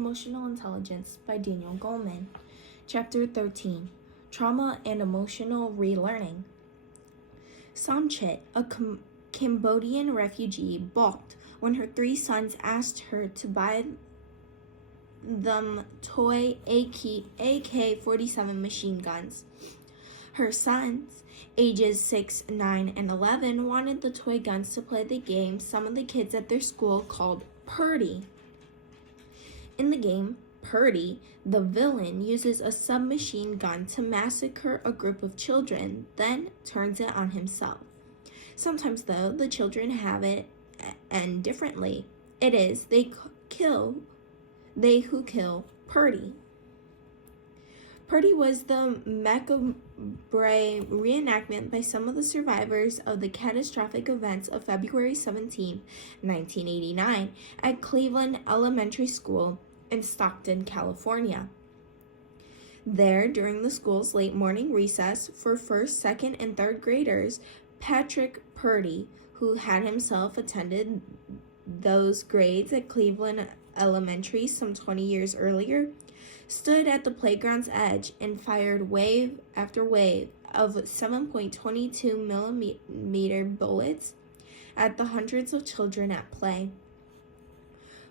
Emotional Intelligence by Daniel Goleman. Chapter 13, Trauma and Emotional Relearning. Somchit, a Cambodian refugee, balked when her 3 sons asked her to buy them toy AK-47 machine guns. Her sons, ages 6, 9, and 11, wanted the toy guns to play the game some of the kids at their school called Purdy. In the game, Purdy, the villain, uses a submachine gun to massacre a group of children, then turns it on himself. Sometimes, though, the children have it end differently. It is they who kill Purdy. Purdy was the macabre reenactment by some of the survivors of the catastrophic events of February 17, 1989, at Cleveland Elementary School in Stockton, California. There, during the school's late morning recess for 1st, 2nd, and 3rd graders, Patrick Purdy, who had himself attended those grades at Cleveland Elementary some 20 years earlier, stood at the playground's edge and fired wave after wave of 7.22 millimeter bullets at the hundreds of children at play.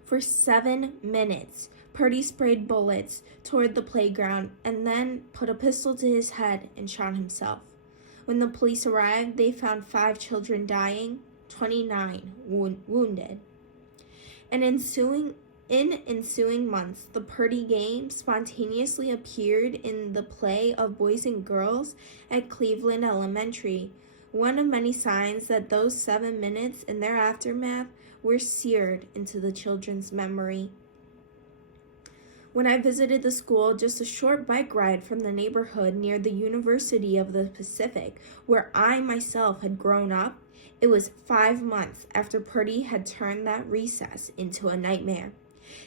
For 7 minutes, Purdy sprayed bullets toward the playground and then put a pistol to his head and shot himself. When the police arrived, they found 5 children dying, 29 wounded. In ensuing months, the Purdy game spontaneously appeared in the play of boys and girls at Cleveland Elementary, one of many signs that those 7 minutes and their aftermath were seared into the children's memory. When I visited the school, just a short bike ride from the neighborhood near the University of the Pacific, where I myself had grown up, it was 5 months after Purdy had turned that recess into a nightmare.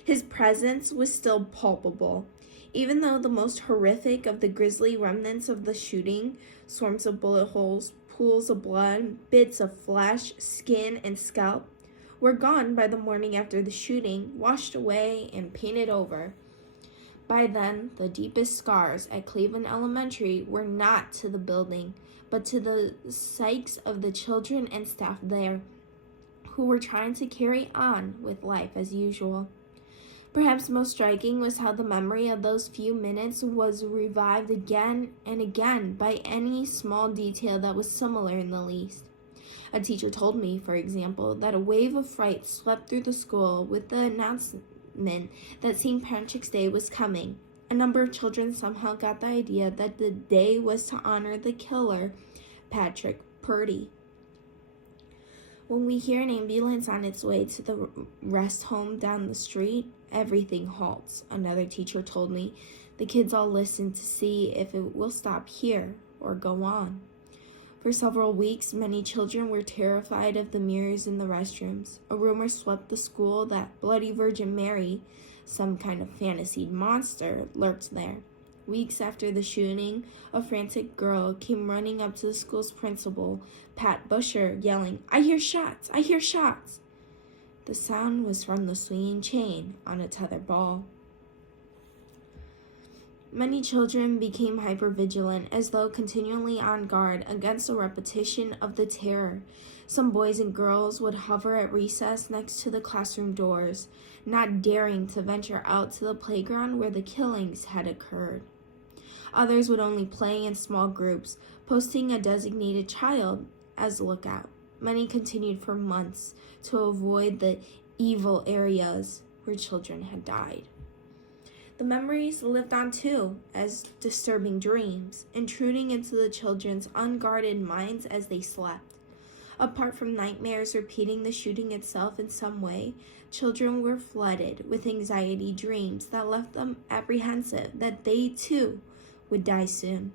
His presence was still palpable, even though the most horrific of the grisly remnants of the shooting, swarms of bullet holes, pools of blood, bits of flesh, skin, and scalp, were gone by the morning after the shooting, washed away and painted over. By then, the deepest scars at Cleveland Elementary were not to the building, but to the psyches of the children and staff there, who were trying to carry on with life as usual. Perhaps most striking was how the memory of those few minutes was revived again and again by any small detail that was similar in the least. A teacher told me, for example, that a wave of fright swept through the school with the announcement that St. Patrick's Day was coming. A number of children somehow got the idea that the day was to honor the killer, Patrick Purdy. When we hear an ambulance on its way to the rest home down the street, everything halts, another teacher told me. The kids all listen to see if it will stop here or go on. For several weeks, many children were terrified of the mirrors in the restrooms. A rumor swept the school that Bloody Virgin Mary, some kind of fantasied monster, lurked there. Weeks after the shooting, a frantic girl came running up to the school's principal, Pat Busher, yelling, "I hear shots! I hear shots!" The sound was from the swinging chain on a tether ball. Many children became hypervigilant, as though continually on guard against a repetition of the terror. Some boys and girls would hover at recess next to the classroom doors, not daring to venture out to the playground where the killings had occurred. Others would only play in small groups, posting a designated child as a lookout. Many continued for months to avoid the evil areas where children had died. The memories lived on too, as disturbing dreams, intruding into the children's unguarded minds as they slept. Apart from nightmares repeating the shooting itself in some way, children were flooded with anxiety dreams that left them apprehensive that they too would die soon.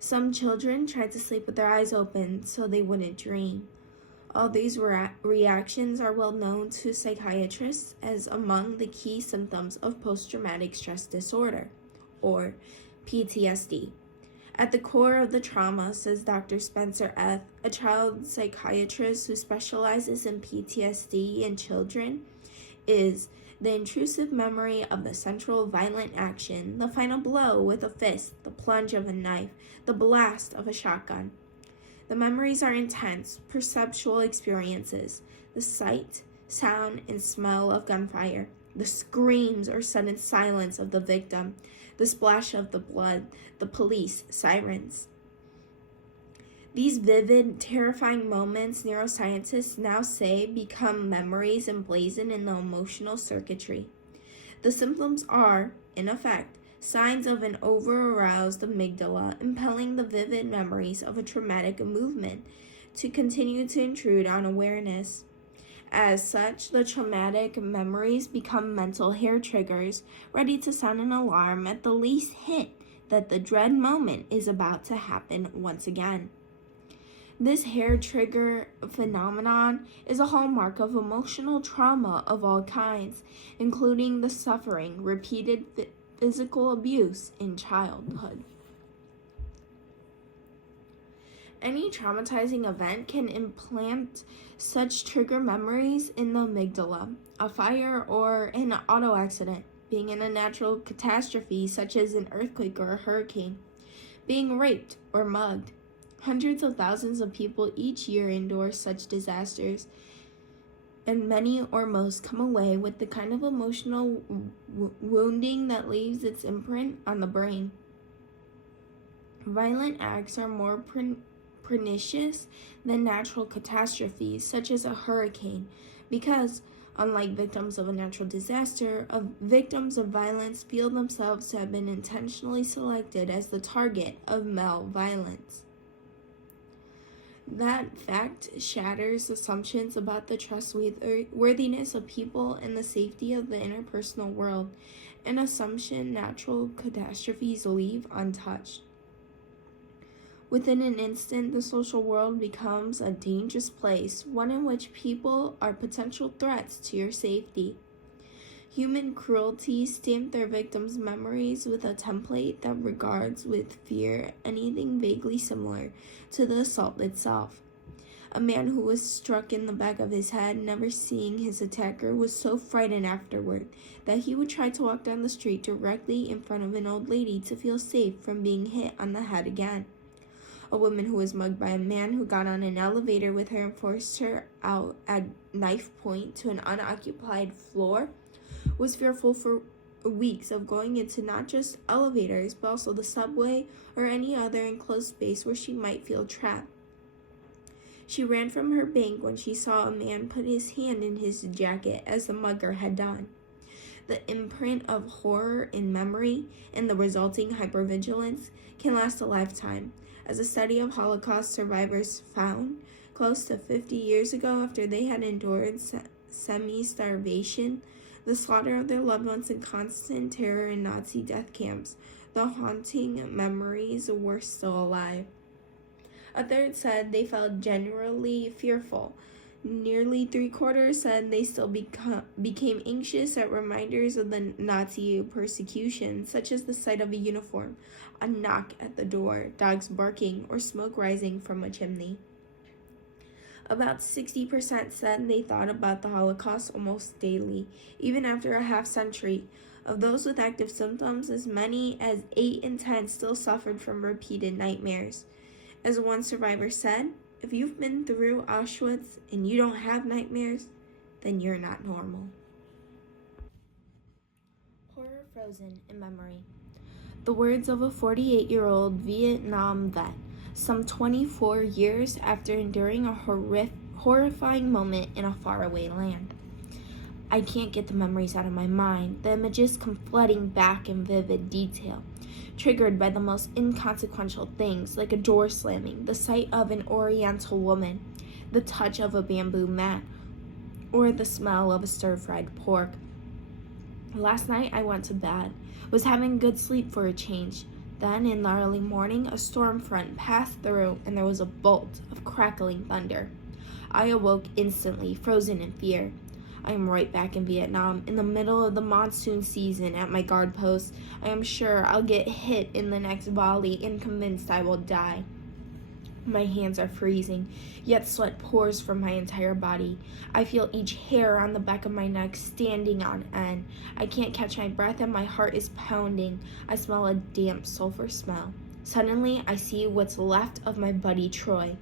Some children tried to sleep with their eyes open so they wouldn't dream. All these reactions are well known to psychiatrists as among the key symptoms of post-traumatic stress disorder, or PTSD. At the core of the trauma, says Dr. Spencer F., a child psychiatrist who specializes in PTSD in children, is the intrusive memory of the central violent action, the final blow with a fist, the plunge of a knife, the blast of a shotgun. The memories are intense, perceptual experiences, the sight, sound, and smell of gunfire, the screams or sudden silence of the victim, the splash of the blood, the police sirens. These vivid, terrifying moments, neuroscientists now say, become memories emblazoned in the emotional circuitry. The symptoms are, in effect, signs of an over-aroused amygdala impelling the vivid memories of a traumatic movement to continue to intrude on awareness. As such, the traumatic memories become mental hair triggers, ready to sound an alarm at the least hint that the dread moment is about to happen once again. This hair trigger phenomenon is a hallmark of emotional trauma of all kinds, including the suffering, repeated physical abuse in childhood. Any traumatizing event can implant such trigger memories in the amygdala. A fire or an auto accident, being in a natural catastrophe such as an earthquake or a hurricane, being raped or mugged. Hundreds of thousands of people each year endure such disasters, and many or most come away with the kind of emotional wounding that leaves its imprint on the brain. Violent acts are more pernicious than natural catastrophes, such as a hurricane, because, unlike victims of a natural disaster, victims of violence feel themselves to have been intentionally selected as the target of malviolence. That fact shatters assumptions about the trustworthiness of people and the safety of the interpersonal world, an assumption natural catastrophes leave untouched. Within an instant, the social world becomes a dangerous place, one in which people are potential threats to your safety. Human cruelty stamped their victims' memories with a template that regards with fear anything vaguely similar to the assault itself. A man who was struck in the back of his head, never seeing his attacker, was so frightened afterward that he would try to walk down the street directly in front of an old lady to feel safe from being hit on the head again. A woman who was mugged by a man who got on an elevator with her and forced her out at knife point to an unoccupied floor was fearful for weeks of going into not just elevators, but also the subway or any other enclosed space where she might feel trapped. She ran from her bank when she saw a man put his hand in his jacket as the mugger had done. The imprint of horror in memory and the resulting hypervigilance can last a lifetime. As a study of Holocaust survivors found, close to 50 years ago, after they had endured semi-starvation, the slaughter of their loved ones, and constant terror in Nazi death camps, the haunting memories were still alive. A third said they felt generally fearful. Nearly 3/4 said they still became anxious at reminders of the Nazi persecution, such as the sight of a uniform, a knock at the door, dogs barking, or smoke rising from a chimney. About 60% said they thought about the Holocaust almost daily, even after a half-century. Of those with active symptoms, as many as 8 in 10 still suffered from repeated nightmares. As one survivor said, if you've been through Auschwitz and you don't have nightmares, then you're not normal. Horror frozen in memory. The words of a 48-year-old Vietnam vet, some 24 years after enduring a horrifying moment in a faraway land. I can't get the memories out of my mind, the images come flooding back in vivid detail, triggered by the most inconsequential things, like a door slamming, the sight of an Oriental woman, the touch of a bamboo mat, or the smell of a stir-fried pork. Last night I went to bed, was having good sleep for a change. Then, in the early morning, a storm front passed through, and there was a bolt of crackling thunder. I awoke instantly, frozen in fear. I am right back in Vietnam, in the middle of the monsoon season at my guard post. I am sure I'll get hit in the next volley and convinced I will die. My hands are freezing, yet sweat pours from my entire body. I feel each hair on the back of my neck standing on end. I can't catch my breath and my heart is pounding. I smell a damp sulfur smell. Suddenly, I see what's left of my buddy Troy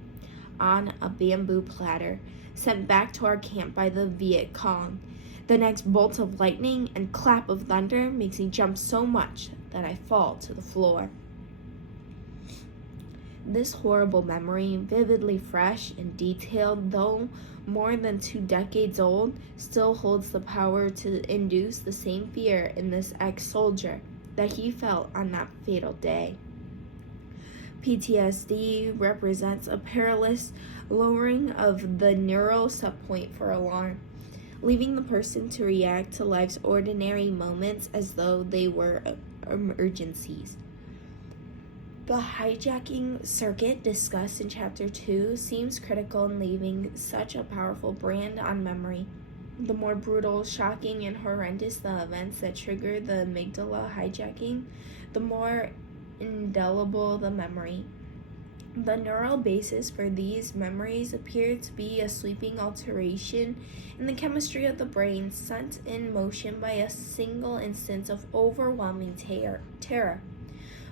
on a bamboo platter, sent back to our camp by the Viet Cong. The next bolt of lightning and clap of thunder makes me jump so much that I fall to the floor. This horrible memory, vividly fresh and detailed, though more than 2 decades old, still holds the power to induce the same fear in this ex-soldier that he felt on that fatal day. PTSD represents a perilous lowering of the neural setpoint for alarm, leaving the person to react to life's ordinary moments as though they were emergencies. The hijacking circuit discussed in Chapter 2 seems critical in leaving such a powerful brand on memory. The more brutal, shocking, and horrendous the events that trigger the amygdala hijacking, the more indelible the memory. The neural basis for these memories appear to be a sweeping alteration in the chemistry of the brain set in motion by a single instance of overwhelming terror.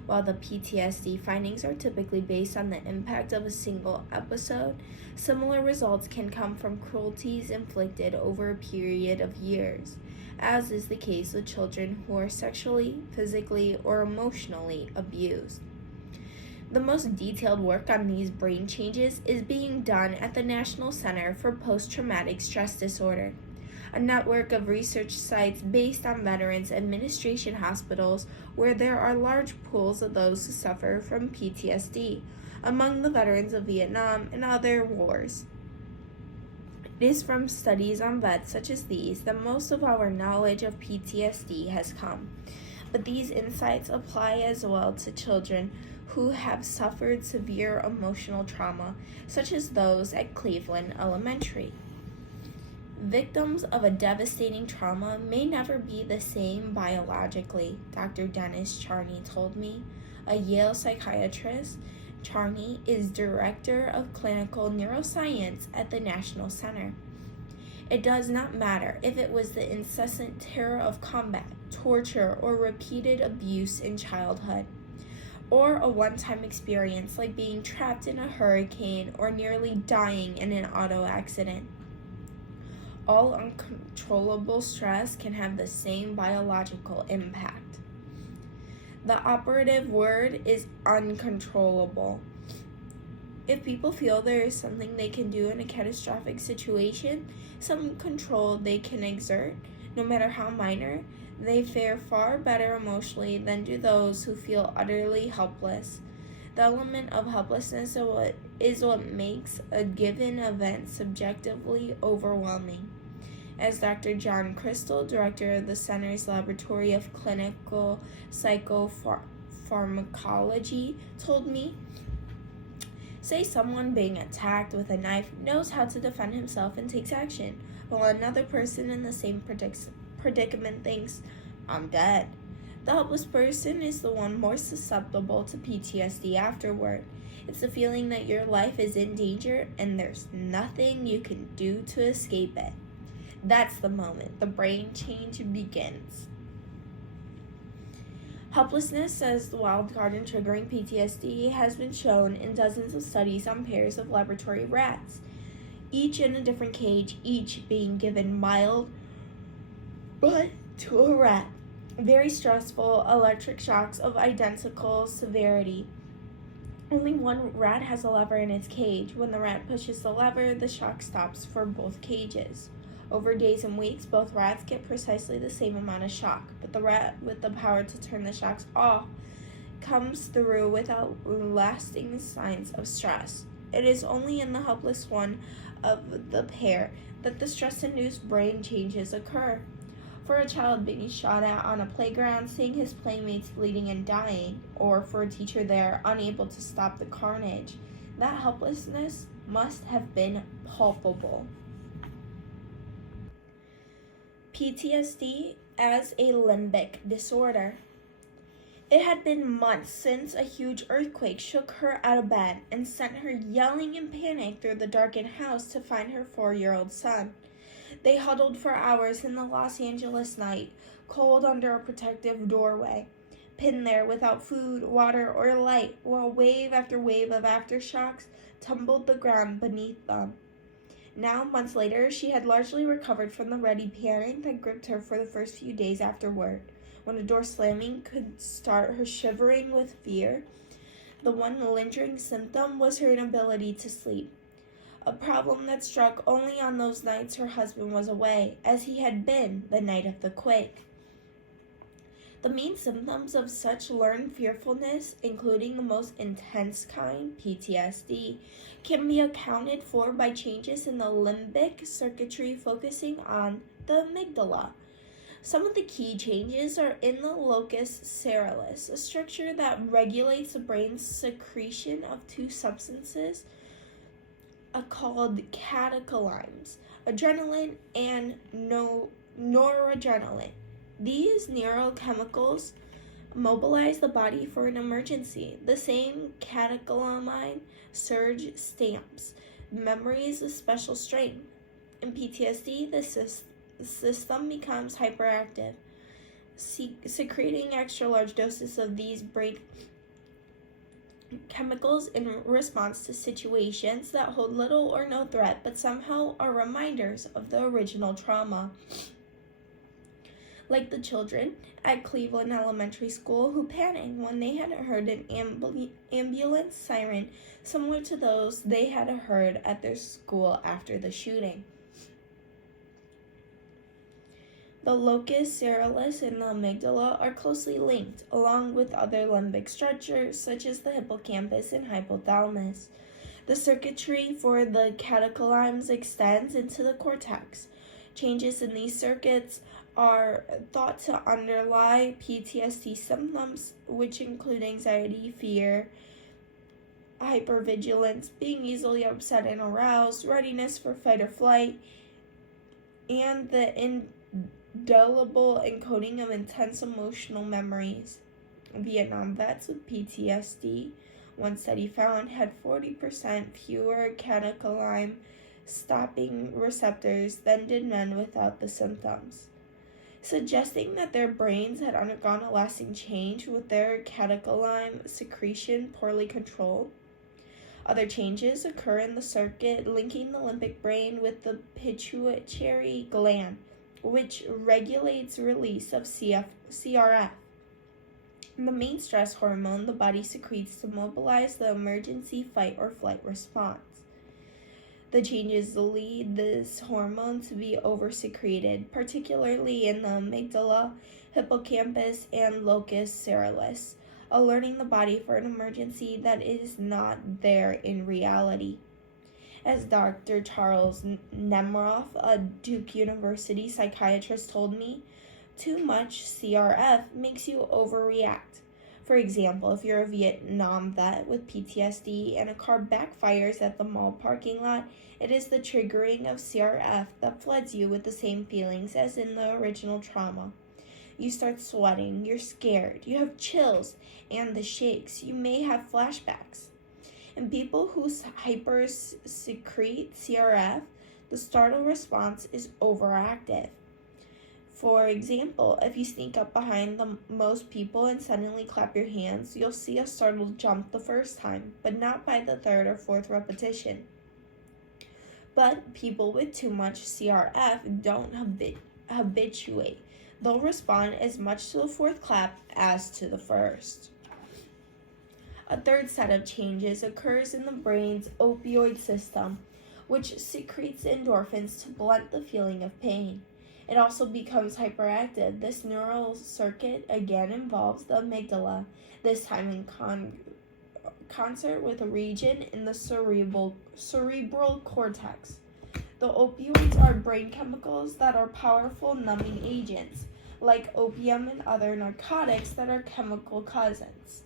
While the PTSD findings are typically based on the impact of a single episode, similar results can come from cruelties inflicted over a period of years, as is the case with children who are sexually, physically, or emotionally abused. The most detailed work on these brain changes is being done at the National Center for Post-Traumatic Stress Disorder, a network of research sites based on Veterans Administration hospitals where there are large pools of those who suffer from PTSD among the veterans of Vietnam and other wars. It is from studies on vets such as these that most of our knowledge of PTSD has come, but these insights apply as well to children who have suffered severe emotional trauma, such as those at Cleveland Elementary. Victims of a devastating trauma may never be the same biologically, Dr. Dennis Charney told me, a Yale psychiatrist. Charney is Director of Clinical Neuroscience at the National Center. It does not matter if it was the incessant terror of combat, torture, or repeated abuse in childhood, or a one-time experience like being trapped in a hurricane or nearly dying in an auto accident. All uncontrollable stress can have the same biological impact. The operative word is uncontrollable. If people feel there is something they can do in a catastrophic situation, some control they can exert, no matter how minor, they fare far better emotionally than do those who feel utterly helpless. The element of helplessness is what makes a given event subjectively overwhelming. As Dr. John Crystal, director of the Center's Laboratory of Clinical Psychopharmacology, told me, say someone being attacked with a knife knows how to defend himself and takes action, while another person in the same predicament thinks, I'm dead. The helpless person is the one more susceptible to PTSD afterward. It's the feeling that your life is in danger and there's nothing you can do to escape it. That's the moment the brain change begins. Helplessness as the wild card in triggering PTSD has been shown in dozens of studies on pairs of laboratory rats, each in a different cage, each being given mild, but to a rat, very stressful electric shocks of identical severity. Only one rat has a lever in its cage. When the rat pushes the lever, the shock stops for both cages. Over days and weeks, both rats get precisely the same amount of shock, but the rat with the power to turn the shocks off comes through without lasting signs of stress. It is only in the helpless one of the pair that the stress-induced brain changes occur. For a child being shot at on a playground, seeing his playmates bleeding and dying, or for a teacher there unable to stop the carnage, that helplessness must have been palpable. PTSD as a limbic disorder. It had been months since a huge earthquake shook her out of bed and sent her yelling in panic through the darkened house to find her 4-year-old son. They huddled for hours in the Los Angeles night, cold under a protective doorway, pinned there without food, water, or light, while wave after wave of aftershocks tumbled the ground beneath them. Now, months later, she had largely recovered from the ready panic that gripped her for the first few days afterward. When a door slamming could start her shivering with fear, the one lingering symptom was her inability to sleep, a problem that struck only on those nights her husband was away, as he had been the night of the quake. The main symptoms of such learned fearfulness, including the most intense kind, PTSD, can be accounted for by changes in the limbic circuitry focusing on the amygdala. Some of the key changes are in the locus coeruleus, a structure that regulates the brain's secretion of two substances called catecholamines, adrenaline and noradrenaline. These neurochemicals mobilize the body for an emergency. The same catecholamine surge stamps memories of special strength. In PTSD, the system becomes hyperactive, secreting extra large doses of these brain chemicals in response to situations that hold little or no threat but somehow are reminders of the original trauma. Like the children at Cleveland Elementary School who panicked when they had heard an ambulance siren similar to those they had heard at their school after the shooting. The locus coeruleus and the amygdala are closely linked, along with other limbic structures such as the hippocampus and hypothalamus. The circuitry for the catecholamines extends into the cortex. Changes in these circuits are thought to underlie PTSD symptoms, which include anxiety, fear, hypervigilance, being easily upset and aroused, readiness for fight or flight, and the indelible encoding of intense emotional memories. Vietnam vets with PTSD, one study found, had 40% fewer catecholamine stopping receptors than did men without the symptoms, suggesting that their brains had undergone a lasting change with their catecholamine secretion poorly controlled. Other changes occur in the circuit linking the limbic brain with the pituitary gland, which regulates release of CRF, the main stress hormone the body secretes to mobilize the emergency fight or flight response. The changes lead this hormone to be oversecreted, particularly in the amygdala, hippocampus, and locus coeruleus, alerting the body for an emergency that is not there in reality. As Dr. Charles Nemeroff, a Duke University psychiatrist, told me, too much CRF makes you overreact. For example, if you're a Vietnam vet with PTSD and a car backfires at the mall parking lot, it is the triggering of CRF that floods you with the same feelings as in the original trauma. You start sweating, you're scared, you have chills and the shakes, you may have flashbacks. In people who hyper-secrete CRF, the startle response is overactive. For example, if you sneak up behind most people and suddenly clap your hands, you'll see a startled jump the first time, but not by the third or fourth repetition. But people with too much CRF don't habituate. They'll respond as much to the fourth clap as to the first. A third set of changes occurs in the brain's opioid system, which secretes endorphins to blunt the feeling of pain. It also becomes hyperactive. This neural circuit again involves the amygdala, this time in concert with a region in the cerebral cortex. The opioids are brain chemicals that are powerful numbing agents, like opium and other narcotics that are chemical cousins.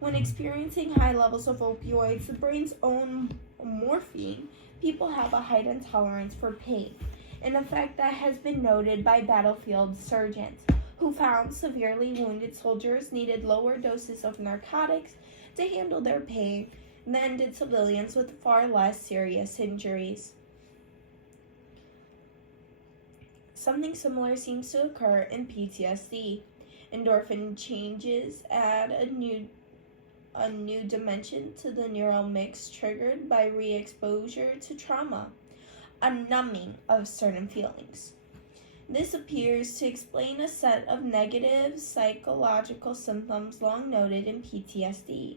When experiencing high levels of opioids, the brain's own morphine, people have a heightened tolerance for pain, an effect that has been noted by battlefield surgeons who found severely wounded soldiers needed lower doses of narcotics to handle their pain than did civilians with far less serious injuries. Something similar seems to occur in PTSD. Endorphin changes add a new dimension to the neural mix triggered by re-exposure to trauma, a numbing of certain feelings. This appears to explain a set of negative psychological symptoms long noted in PTSD: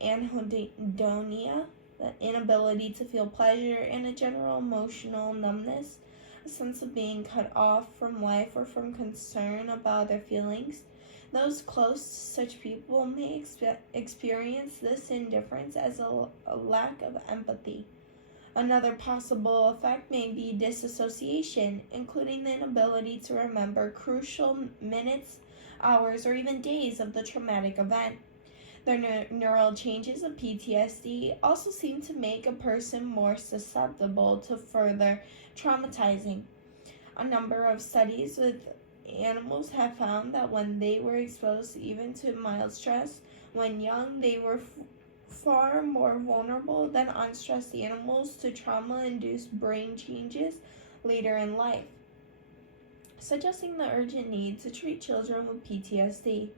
anhedonia, the inability to feel pleasure, and a general emotional numbness, a sense of being cut off from life or from concern about their feelings. Those close to such people may experience this indifference as a lack of empathy. Another possible effect may be disassociation, including the inability to remember crucial minutes, hours, or even days of the traumatic event. The neural changes of PTSD also seem to make a person more susceptible to further traumatizing. A number of studies with animals have found that when they were exposed even to mild stress when young, they were far more vulnerable than unstressed animals to trauma-induced brain changes later in life, suggesting the urgent need to treat children with PTSD.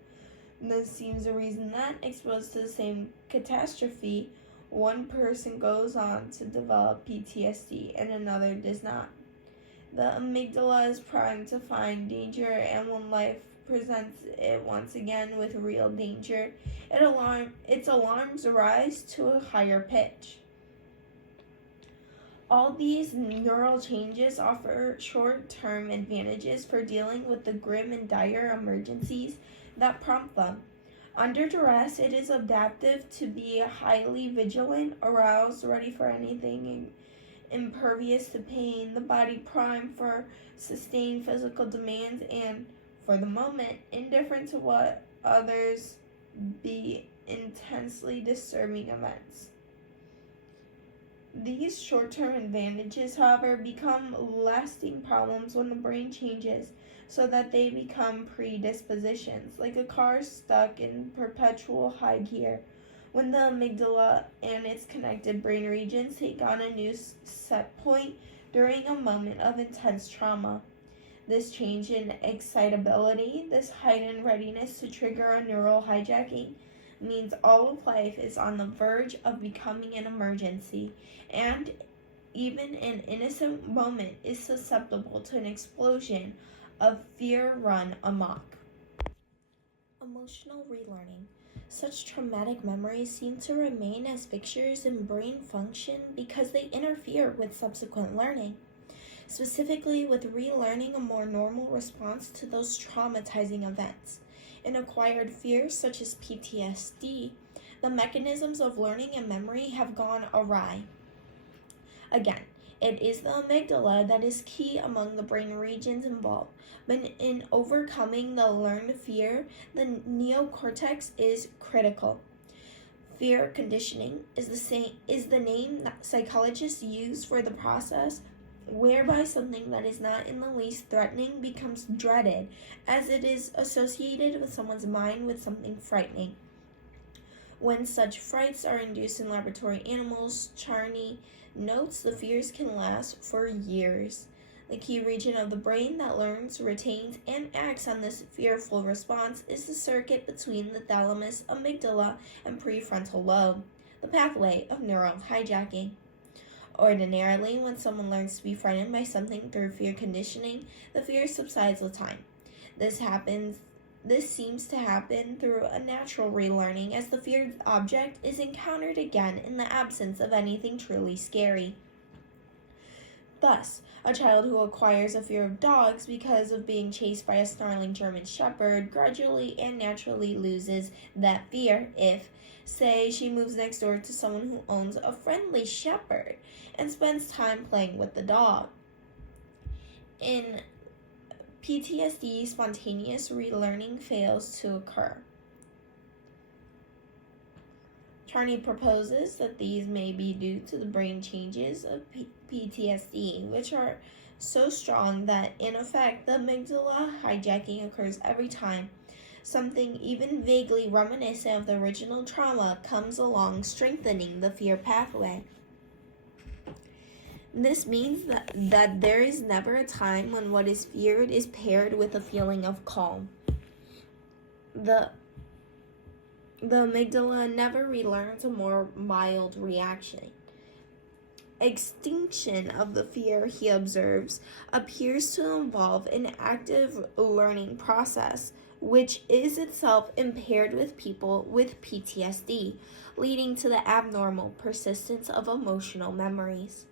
This seems a reason that, exposed to the same catastrophe, one person goes on to develop PTSD and another does not. The amygdala is primed to find danger, and when life presents it once again with real danger, its alarms rise to a higher pitch. All these neural changes offer short-term advantages for dealing with the grim and dire emergencies that prompt them. Under duress, it is adaptive to be highly vigilant, aroused, ready for anything, impervious to pain, the body primed for sustained physical demands, and, for the moment, indifferent to what others be intensely disturbing events. These short-term advantages, however, become lasting problems when the brain changes so that they become predispositions, like a car stuck in perpetual high gear. When the amygdala and its connected brain regions take on a new set point during a moment of intense trauma. This change in excitability, this heightened readiness to trigger a neural hijacking, means all of life is on the verge of becoming an emergency, and even an innocent moment is susceptible to an explosion of fear run amok. Emotional relearning. Such traumatic memories seem to remain as fixtures in brain function because they interfere with subsequent learning, specifically with relearning a more normal response to those traumatizing events. In acquired fears such as PTSD, the mechanisms of learning and memory have gone awry. Again, it is the amygdala that is key among the brain regions involved, but in overcoming the learned fear, the neocortex is critical. Fear conditioning is the name that psychologists use for the process whereby something that is not in the least threatening becomes dreaded, as it is associated with someone's mind with something frightening. When such frights are induced in laboratory animals, Charney notes the fears can last for years. The key region of the brain that learns, retains, and acts on this fearful response is the circuit between the thalamus, amygdala, and prefrontal lobe, the pathway of neural hijacking. Ordinarily, when someone learns to be frightened by something through fear conditioning, the fear subsides with time. This seems to happen through a natural relearning, as the feared object is encountered again in the absence of anything truly scary. Thus, a child who acquires a fear of dogs because of being chased by a snarling German shepherd gradually and naturally loses that fear if, say, she moves next door to someone who owns a friendly shepherd and spends time playing with the dog. In PTSD, spontaneous relearning fails to occur. Charney proposes that these may be due to the brain changes of PTSD, which are so strong that, in effect, the amygdala hijacking occurs every time something even vaguely reminiscent of the original trauma comes along, strengthening the fear pathway. This means that there is never a time when what is feared is paired with a feeling of calm. The amygdala never relearns a more mild reaction. Extinction of the fear, he observes, appears to involve an active learning process, which is itself impaired with people with PTSD, leading to the abnormal persistence of emotional memories.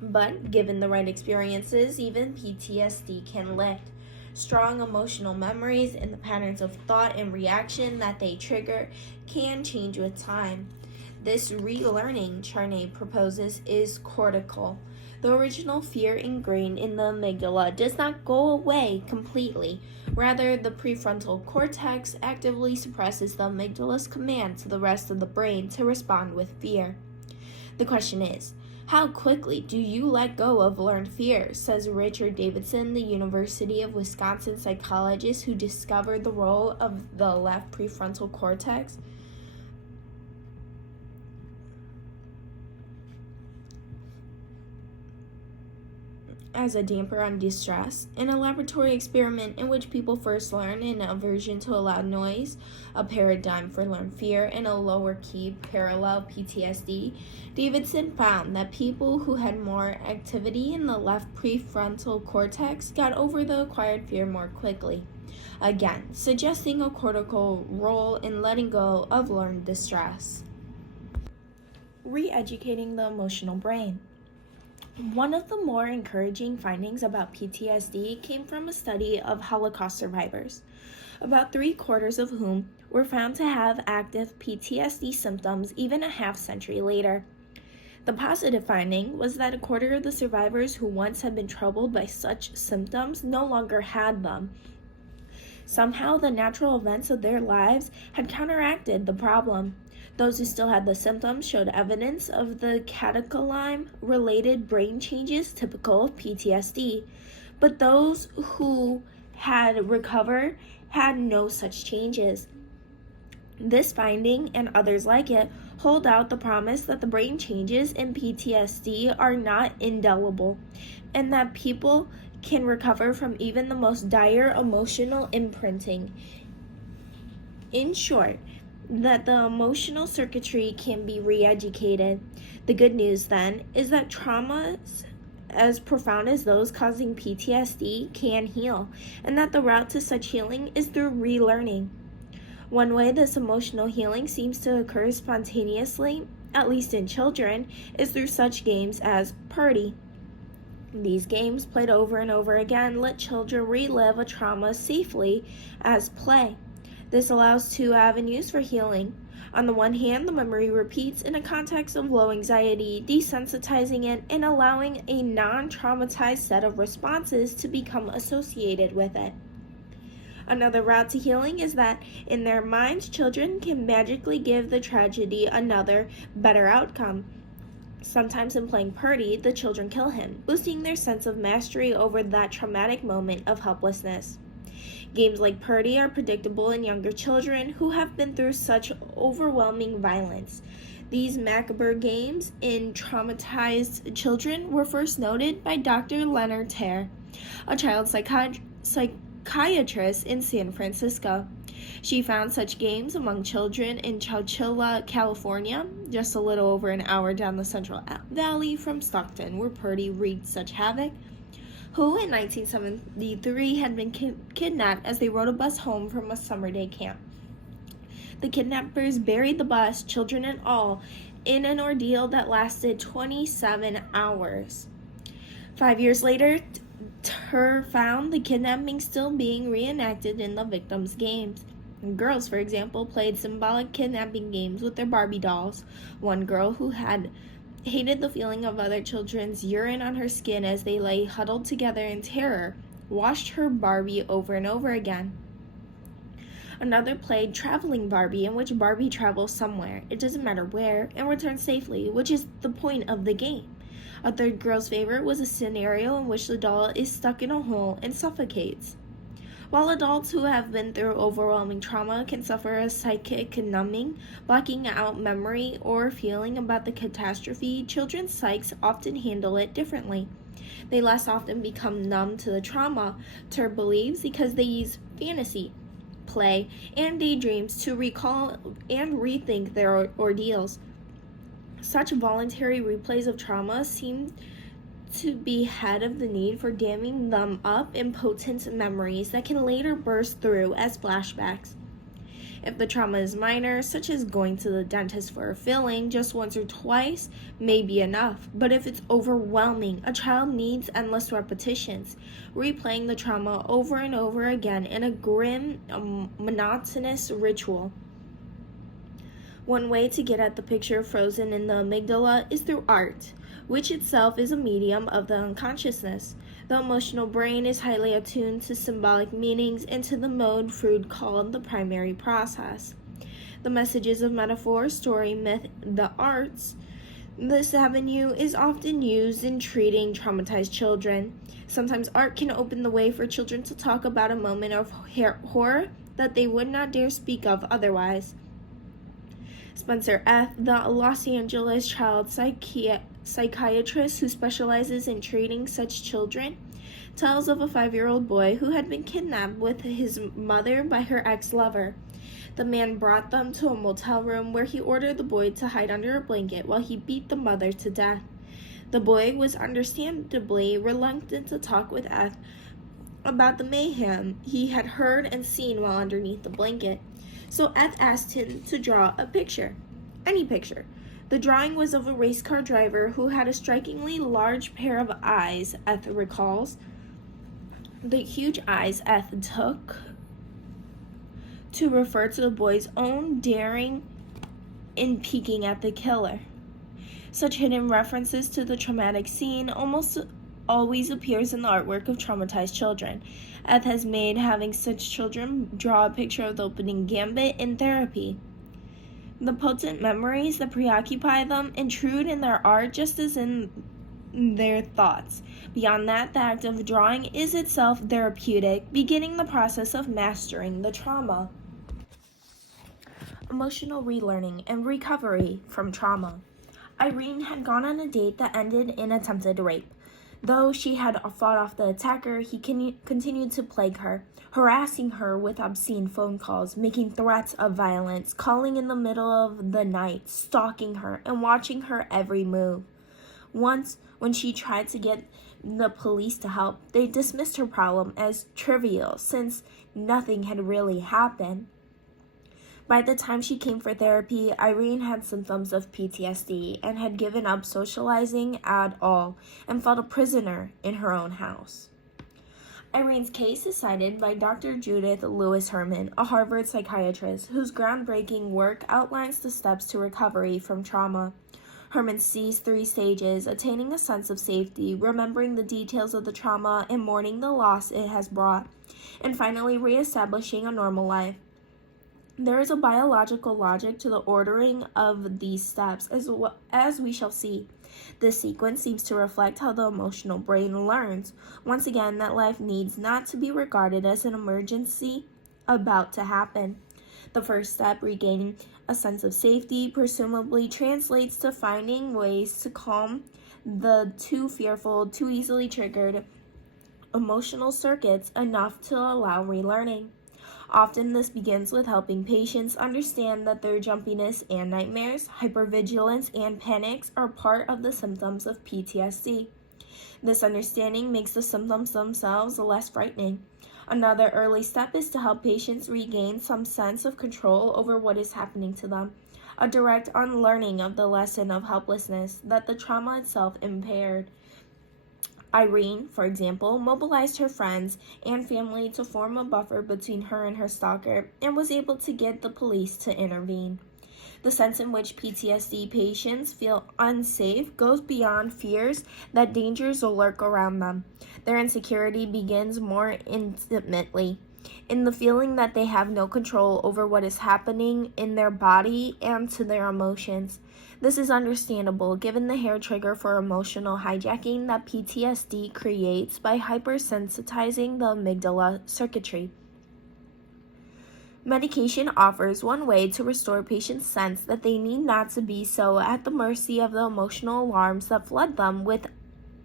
But given the right experiences, even PTSD can lift. Strong emotional memories and the patterns of thought and reaction that they trigger can change with time. This relearning, Charnay proposes, is cortical. The original fear ingrained in the amygdala does not go away completely. Rather, the prefrontal cortex actively suppresses the amygdala's command to the rest of the brain to respond with fear. The question is, how quickly do you let go of learned fear, says Richard Davidson, the University of Wisconsin psychologist who discovered the role of the left prefrontal cortex. As a damper on distress. In a laboratory experiment in which people first learn an aversion to a loud noise, a paradigm for learned fear, and a lower key parallel PTSD, Davidson found that people who had more activity in the left prefrontal cortex got over the acquired fear more quickly, again suggesting a cortical role in letting go of learned distress. Re-educating the emotional brain. One of the more encouraging findings about PTSD came from a study of Holocaust survivors, about 3/4 of whom were found to have active PTSD symptoms even a half-century later. The positive finding was that 1/4 of the survivors who once had been troubled by such symptoms no longer had them. Somehow, the natural events of their lives had counteracted the problem. Those who still had the symptoms showed evidence of the catecholamine-related brain changes typical of PTSD, but those who had recovered had no such changes. This finding, and others like it, hold out the promise that the brain changes in PTSD are not indelible, and that people can recover from even the most dire emotional imprinting. In short, that the emotional circuitry can be re-educated. The good news, then, is that traumas as profound as those causing PTSD can heal, and that the route to such healing is through relearning. One way this emotional healing seems to occur spontaneously, at least in children, is through such games as Party. These games, played over and over again, let children relive a trauma safely as play. This allows two avenues for healing. On the one hand, the memory repeats in a context of low anxiety, desensitizing it and allowing a non-traumatized set of responses to become associated with it. Another route to healing is that, in their minds, children can magically give the tragedy another, better outcome. Sometimes in playing Party, the children kill him, boosting their sense of mastery over that traumatic moment of helplessness. Games like Party are predictable in younger children who have been through such overwhelming violence. These macabre games in traumatized children were first noted by Dr. Leonard Terr, a child psychiatrist in San Francisco. She found such games among children in Chowchilla, California, just a little over an hour down the Central Valley from Stockton, where Party wreaked such havoc, who in 1973 had been kidnapped as they rode a bus home from a summer day camp. The kidnappers buried the bus, children and all, in an ordeal that lasted 27 hours. 5 years later, Terr found the kidnapping still being reenacted in the victims' games. Girls, for example, played symbolic kidnapping games with their Barbie dolls. One girl who had hated the feeling of other children's urine on her skin as they lay huddled together in terror, washed her Barbie over and over again. Another played Traveling Barbie, in which Barbie travels somewhere, it doesn't matter where, and returns safely, which is the point of the game. A third girl's favorite was a scenario in which the doll is stuck in a hole and suffocates. While adults who have been through overwhelming trauma can suffer a psychic numbing, blocking out memory or feeling about the catastrophe, children's psyches often handle it differently. They less often become numb to the trauma, Tur believes, because they use fantasy, play, and daydreams to recall and rethink their ordeals. Such voluntary replays of trauma seem to be ahead of the need for damming them up in potent memories that can later burst through as flashbacks. If the trauma is minor, such as going to the dentist for a filling just once or twice, may be enough. But if it's overwhelming, a child needs endless repetitions, replaying the trauma over and over again in a grim, monotonous ritual. One way to get at the picture frozen in the amygdala is through art, which itself is a medium of the unconsciousness. The emotional brain is highly attuned to symbolic meanings and to the mode Freud called the primary process. The messages of metaphor, story, myth, the arts. This avenue is often used in treating traumatized children. Sometimes art can open the way for children to talk about a moment of horror that they would not dare speak of otherwise. Spencer F., the Los Angeles child psychiatrist who specializes in treating such children, tells of a 5-year-old boy who had been kidnapped with his mother by her ex-lover. The man brought them to a motel room where he ordered the boy to hide under a blanket while he beat the mother to death. The boy was understandably reluctant to talk with F about the mayhem he had heard and seen while underneath the blanket. So F asked him to draw a picture, any picture. The drawing was of a race car driver who had a strikingly large pair of eyes, F recalls. The huge eyes F took to refer to the boy's own daring in peeking at the killer. Such hidden references to the traumatic scene almost always appears in the artwork of traumatized children. Eth has made having such children draw a picture of the opening gambit in therapy. The potent memories that preoccupy them intrude in their art just as in their thoughts. Beyond that, the act of drawing is itself therapeutic, beginning the process of mastering the trauma. Emotional relearning and recovery from trauma. Irene had gone on a date that ended in attempted rape. Though she had fought off the attacker, he continued to plague her, harassing her with obscene phone calls, making threats of violence, calling in the middle of the night, stalking her, and watching her every move. Once, when she tried to get the police to help, they dismissed her problem as trivial since nothing had really happened. By the time she came for therapy, Irene had symptoms of PTSD and had given up socializing at all and felt a prisoner in her own house. Irene's case is cited by Dr. Judith Lewis Herman, a Harvard psychiatrist whose groundbreaking work outlines the steps to recovery from trauma. Herman sees 3 stages: attaining a sense of safety, remembering the details of the trauma, and mourning the loss it has brought, and finally reestablishing a normal life. There is a biological logic to the ordering of these steps, as we shall see. This sequence seems to reflect how the emotional brain learns, once again, that life needs not to be regarded as an emergency about to happen. The first step, regaining a sense of safety, presumably translates to finding ways to calm the too fearful, too easily triggered emotional circuits enough to allow relearning. Often this begins with helping patients understand that their jumpiness and nightmares, hypervigilance, and panics are part of the symptoms of PTSD. This understanding makes the symptoms themselves less frightening. Another early step is to help patients regain some sense of control over what is happening to them, a direct unlearning of the lesson of helplessness that the trauma itself impaired. Irene, for example, mobilized her friends and family to form a buffer between her and her stalker and was able to get the police to intervene. The sense in which PTSD patients feel unsafe goes beyond fears that dangers will lurk around them. Their insecurity begins more intimately in the feeling that they have no control over what is happening in their body and to their emotions. This is understandable given the hair trigger for emotional hijacking that PTSD creates by hypersensitizing the amygdala circuitry. Medication offers one way to restore patients' sense that they need not to be so at the mercy of the emotional alarms that flood them with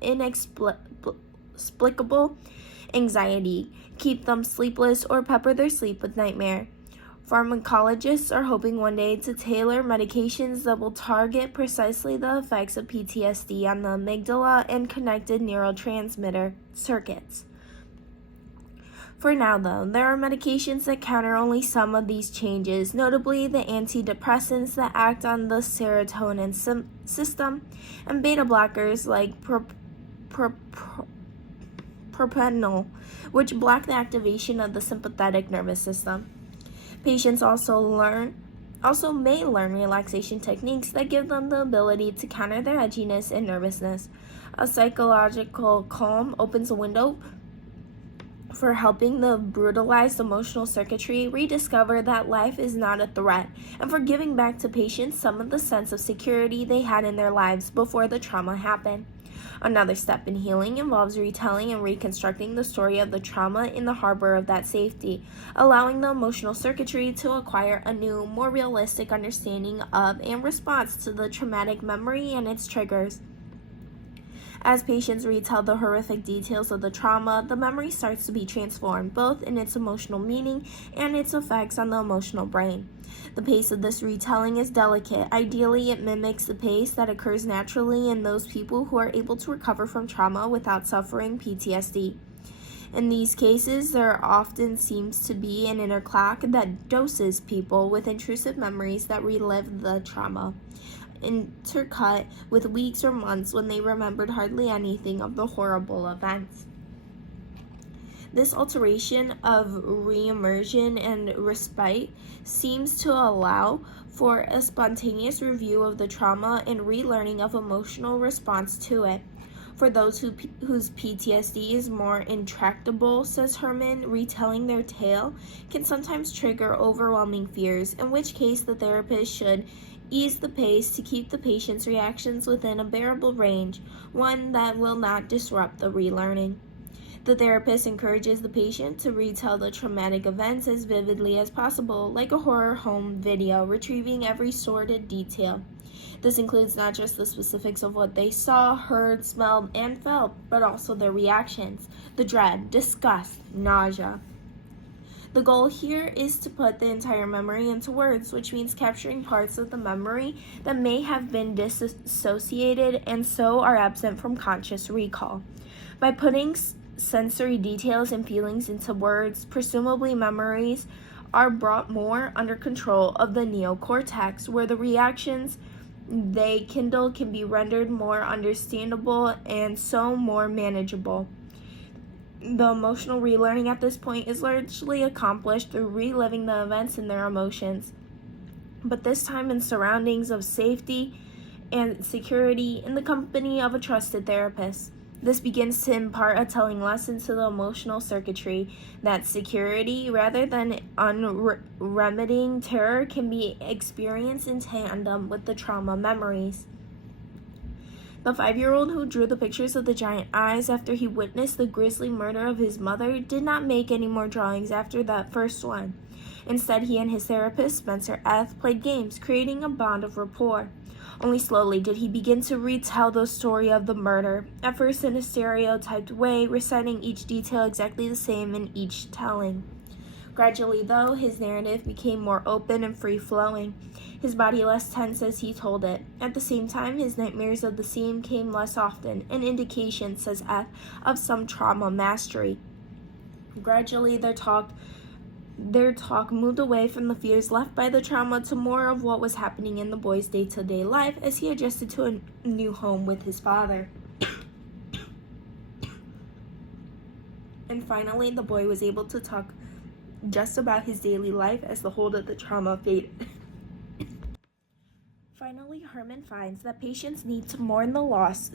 inexplicable anxiety, keep them sleepless, or pepper their sleep with nightmare. Pharmacologists are hoping one day to tailor medications that will target precisely the effects of PTSD on the amygdala and connected neurotransmitter circuits. For now, though, there are medications that counter only some of these changes, notably the antidepressants that act on the serotonin system and beta blockers like propranolol, which block the activation of the sympathetic nervous system. Patients also may learn relaxation techniques that give them the ability to counter their edginess and nervousness. A psychological calm opens a window for helping the brutalized emotional circuitry rediscover that life is not a threat, and for giving back to patients some of the sense of security they had in their lives before the trauma happened. Another step in healing involves retelling and reconstructing the story of the trauma in the harbor of that safety, allowing the emotional circuitry to acquire a new, more realistic understanding of and response to the traumatic memory and its triggers. As patients retell the horrific details of the trauma, the memory starts to be transformed, both in its emotional meaning and its effects on the emotional brain. The pace of this retelling is delicate. Ideally, it mimics the pace that occurs naturally in those people who are able to recover from trauma without suffering PTSD. In these cases, there often seems to be an inner clock that doses people with intrusive memories that relive the trauma, intercut with weeks or months when they remembered hardly anything of the horrible events. This alteration of reimmersion and respite seems to allow for a spontaneous review of the trauma and relearning of emotional response to it. For those whose PTSD is more intractable, says Herman, retelling their tale can sometimes trigger overwhelming fears, in which case the therapist should ease the pace to keep the patient's reactions within a bearable range, one that will not disrupt the relearning. The therapist encourages the patient to retell the traumatic events as vividly as possible, like a horror home video, retrieving every sordid detail. This includes not just the specifics of what they saw, heard, smelled, and felt, but also their reactions, the dread, disgust, nausea. The goal here is to put the entire memory into words, which means capturing parts of the memory that may have been disassociated and so are absent from conscious recall. By putting sensory details and feelings into words, presumably memories are brought more under control of the neocortex, where the reactions they kindle can be rendered more understandable and so more manageable. The emotional relearning at this point is largely accomplished through reliving the events and their emotions, but this time in surroundings of safety and security in the company of a trusted therapist. This begins to impart a telling lesson to the emotional circuitry that security, rather than unremitting terror, can be experienced in tandem with the trauma memories. The 5-year-old who drew the pictures of the giant eyes after he witnessed the grisly murder of his mother did not make any more drawings after that first one. Instead, he and his therapist, Spencer F., played games, creating a bond of rapport. Only slowly did he begin to retell the story of the murder, at first in a stereotyped way, reciting each detail exactly the same in each telling. Gradually, though, his narrative became more open and free-flowing, his body less tense as he told it. At the same time, his nightmares of the scene came less often, an indication, says F., of some trauma mastery. Gradually, their talk moved away from the fears left by the trauma to more of what was happening in the boy's day-to-day life as he adjusted to a new home with his father. And finally, the boy was able to talk just about his daily life as the hold of the trauma faded. Finally, Herman finds that patients need to mourn the loss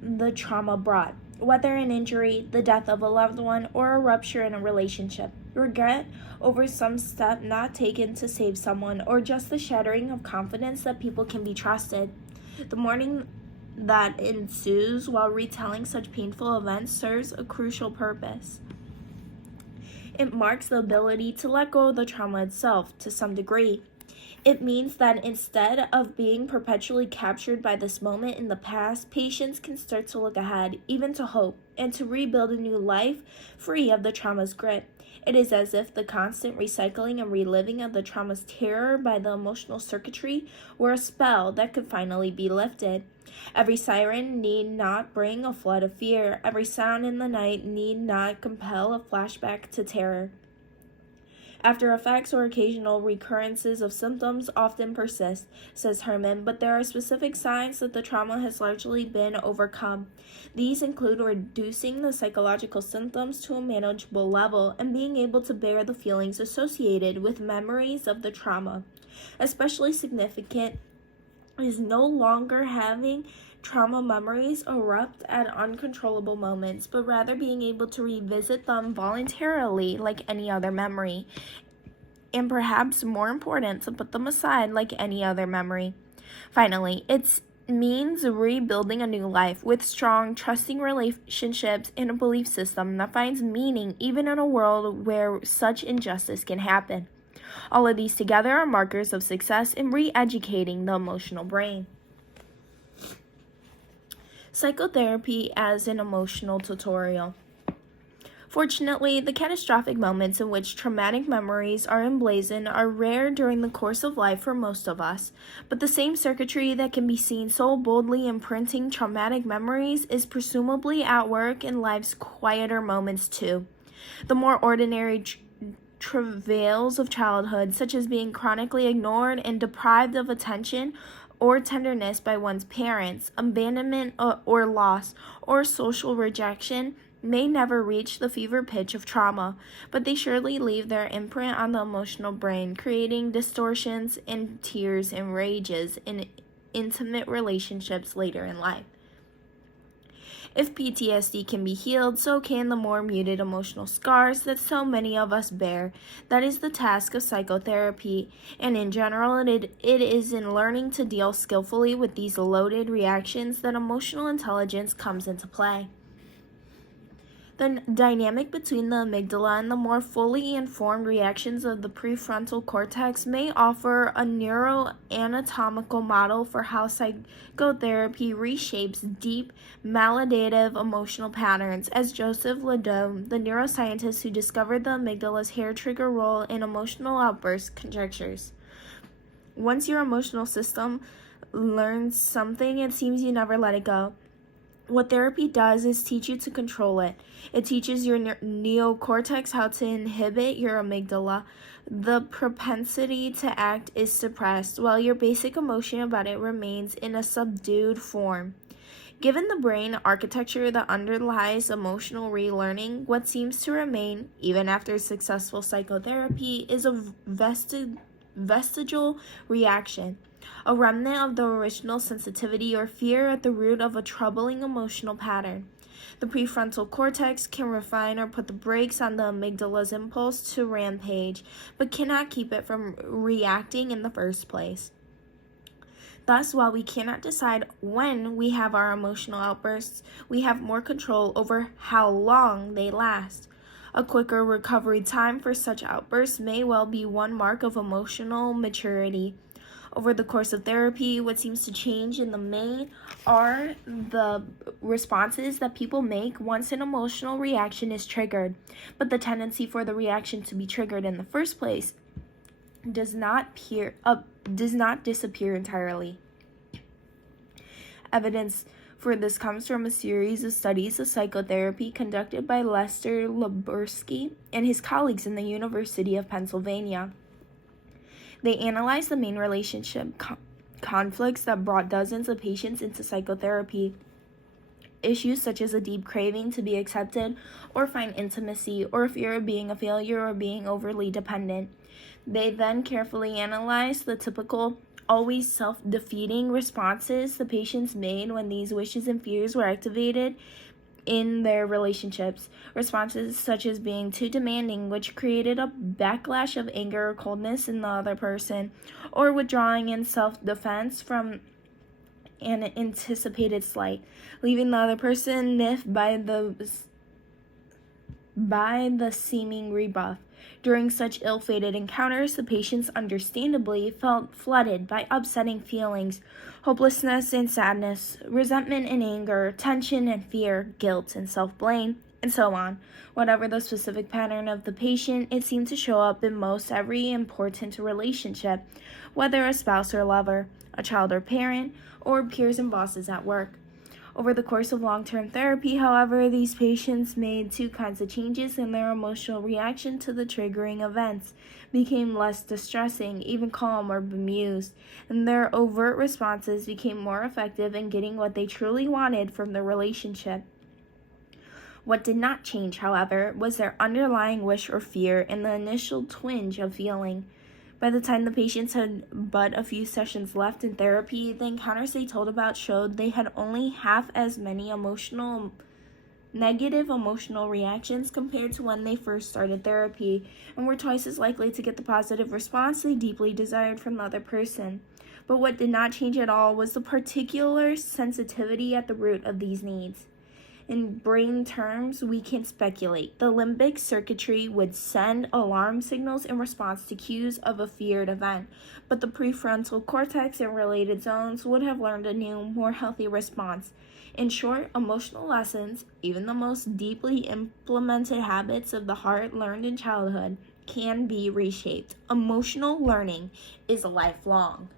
the trauma brought. whether an injury, the death of a loved one, or a rupture in a relationship. Regret over some step not taken to save someone, or just the shattering of confidence that people can be trusted. The mourning that ensues while retelling such painful events serves a crucial purpose. It marks the ability to let go of the trauma itself to some degree. It means that instead of being perpetually captured by this moment in the past, patients can start to look ahead, even to hope, and to rebuild a new life free of the trauma's grip. It is as if the constant recycling and reliving of the trauma's terror by the emotional circuitry were a spell that could finally be lifted. Every siren need not bring a flood of fear. Every sound in the night need not compel a flashback to terror. After effects or occasional recurrences of symptoms often persist, says Herman, but there are specific signs that the trauma has largely been overcome. These include reducing the psychological symptoms to a manageable level and being able to bear the feelings associated with memories of the trauma. Especially significant is no longer having trauma memories erupt at uncontrollable moments, but rather being able to revisit them voluntarily like any other memory, and perhaps more important, to put them aside like any other memory. Finally, it means rebuilding a new life with strong, trusting relationships and a belief system that finds meaning even in a world where such injustice can happen. All of these together are markers of success in re-educating the emotional brain. Psychotherapy as an emotional tutorial. Fortunately, the catastrophic moments in which traumatic memories are emblazoned are rare during the course of life for most of us, but the same circuitry that can be seen so boldly imprinting traumatic memories is presumably at work in life's quieter moments too. The more ordinary travails of childhood, such as being chronically ignored and deprived of attention or tenderness by one's parents, abandonment or loss, or social rejection, may never reach the fever pitch of trauma, but they surely leave their imprint on the emotional brain, creating distortions and tears and rages in intimate relationships later in life. If PTSD can be healed, so can the more muted emotional scars that so many of us bear. That is the task of psychotherapy, and in general, it is in learning to deal skillfully with these loaded reactions that emotional intelligence comes into play. The dynamic between the amygdala and the more fully informed reactions of the prefrontal cortex may offer a neuroanatomical model for how psychotherapy reshapes deep, maladaptive emotional patterns, as Joseph Ladome, the neuroscientist who discovered the amygdala's hair trigger role in emotional outbursts, conjectures. Once your emotional system learns something, it seems you never let it go. What therapy does is teach you to control it. It teaches your neocortex how to inhibit your amygdala. The propensity to act is suppressed, while your basic emotion about it remains in a subdued form. Given the brain architecture that underlies emotional relearning, what seems to remain, even after successful psychotherapy, is a vestigial reaction. A remnant of the original sensitivity or fear at the root of a troubling emotional pattern. The prefrontal cortex can refine or put the brakes on the amygdala's impulse to rampage, but cannot keep it from reacting in the first place. Thus, while we cannot decide when we have our emotional outbursts, we have more control over how long they last. A quicker recovery time for such outbursts may well be one mark of emotional maturity. Over the course of therapy, what seems to change in the main are the responses that people make once an emotional reaction is triggered, but the tendency for the reaction to be triggered in the first place does not disappear entirely. Evidence for this comes from a series of studies of psychotherapy conducted by Lester Labursky and his colleagues in the University of Pennsylvania. They analyzed the main relationship conflicts that brought dozens of patients into psychotherapy. Issues such as a deep craving to be accepted or find intimacy, or fear of being a failure or being overly dependent. They then carefully analyzed the typical, always self-defeating responses the patients made when these wishes and fears were activated in their relationships. Responses such as being too demanding, which created a backlash of anger or coldness in the other person, or withdrawing in self-defense from an anticipated slight, leaving the other person miffed by the seeming rebuff. During such ill-fated encounters, the patients understandably felt flooded by upsetting feelings, hopelessness and sadness, resentment and anger, tension and fear, guilt and self-blame, and so on. Whatever the specific pattern of the patient, it seemed to show up in most every important relationship, whether a spouse or lover, a child or parent, or peers and bosses at work. Over the course of long-term therapy, however, these patients made two kinds of changes in their emotional reaction to the triggering events, became less distressing, even calm or bemused, and their overt responses became more effective in getting what they truly wanted from the relationship. What did not change, however, was their underlying wish or fear and the initial twinge of feeling. By the time the patients had but a few sessions left in therapy, the encounters they told about showed they had only half as many negative emotional reactions compared to when they first started therapy, and were twice as likely to get the positive response they deeply desired from the other person. But what did not change at all was the particular sensitivity at the root of these needs. In brain terms, we can speculate. The limbic circuitry would send alarm signals in response to cues of a feared event, but the prefrontal cortex and related zones would have learned a new, more healthy response. In short, emotional lessons, even the most deeply implemented habits of the heart learned in childhood, can be reshaped. Emotional learning is lifelong.